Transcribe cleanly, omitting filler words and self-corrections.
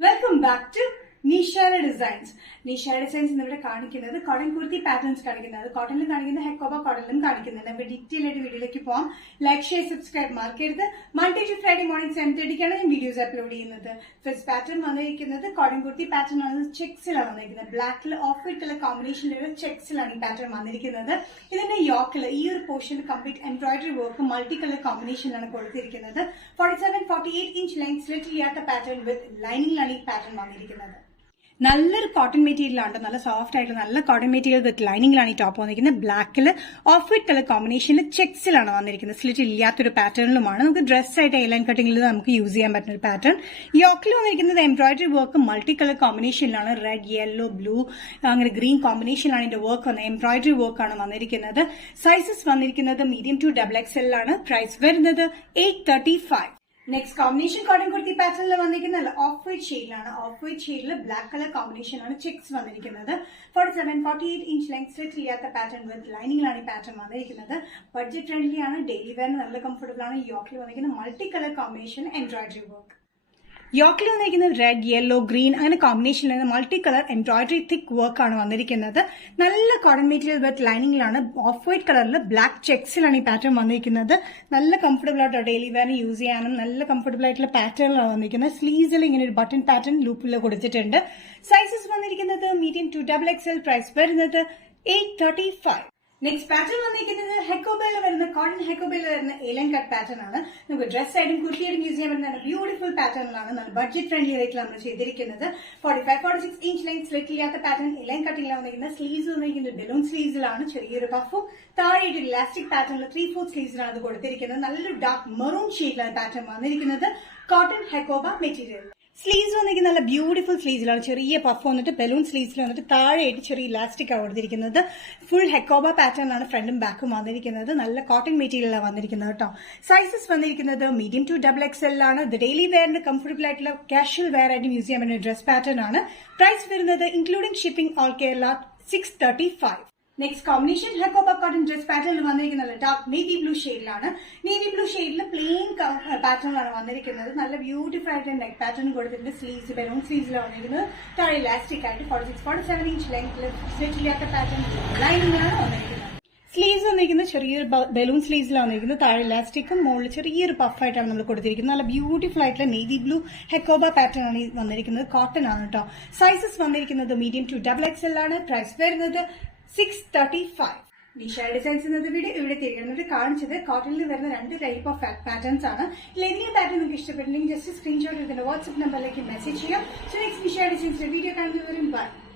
Welcome back to Nishara Designs. Nishara Designs in the cotton kurti patterns cotton hekoba cotton detailed video like share subscribe market Monday to Friday morning 7:30 videos upload first pattern cotton kurti pattern checks black off-white color combination checks pattern yoke ear portion complete embroidery work multicolor combination 47-48 inch length slit pattern with lining pattern നല്ലൊരു cotton material ആണ് നല്ല soft ആയിട്ട് നല്ല cotton material with ലൈനിങ്ങിലാണ് ഈ top വന്നിരിക്കുന്നത് ബ്ലാക്കിൽ of white colour കോമ്പിനേഷനിൽ ചെക്സിലാണ് വന്നിരിക്കുന്നത് സ്ലിറ്റ് ഇല്ലാത്തൊരു പാറ്റേണിലുമാണ് നമുക്ക് ഡ്രസ് ആയിട്ട് എയർലൈൻ കട്ടിംഗിൽ നമുക്ക് യൂസ് ചെയ്യാൻ പറ്റുന്ന ഒരു പാറ്റേൺ യോക്കിൽ വന്നിരിക്കുന്നത് എംബ്രോയിഡറി വർക്ക് മൾട്ടി കളർ കോമ്പിനേഷനിലാണ് റെഡ് യെല്ലോ ബ്ലൂ അങ്ങനെ ഗ്രീൻ കോമ്പിനേഷനിലാണ് ഇതിന്റെ വർക്ക് വന്നത് എംബ്രോയിഡറി വർക്ക് ആണ് വന്നിരിക്കുന്നത് സൈസസ് വന്നിരിക്കുന്നത് മീഡിയം ടു XXL ആണ് പ്രൈസ് വരുന്നത് 835 Next combination cotton kurti pattern off-white shade off-white shade black color combination checks 47-48 inch length slit pattern with lining pattern budget friendly daily wear comfortable yoke multi-color combination embroidery work. Yoke red, yellow, green and combination multicolor embroidery thick work nalla cotton material with lining off-white color black checks pattern nalla comfortable daily wear use nalla comfortable pattern sleeves button pattern loop sizes medium to XXL price 835 Next pattern cotton hecobell alien cut pattern dress side kurti use beautiful pattern budget friendly rate 45-46 inch length slit pattern alien cutting sleeves balloon sleeves puff elastic pattern 3/4 sleeves dark maroon shade pattern cotton hecoba material Sleeves are beautiful sleeves. Puff balloon sleeves elastic full hecoba pattern front and back cotton material sizes medium to XXL the daily wear comfortable casual wear museum dress pattern price including shipping all Kerala 635 Next combination hecoba cotton dress pattern dark navy blue shade navy blue shade plain pattern beautiful neck pattern sleeves balloon sleeves elastic 46-47 inch length slit pattern lining Sleeves balloon sleeves elastic puff beautiful navy blue hecoba pattern cotton sizes medium to XXL price 635 Nishara Designs in the video, cotton type of patterns. Pattern just a screenshot with the WhatsApp number like a message here. So next Nishara Designs video can be very bye.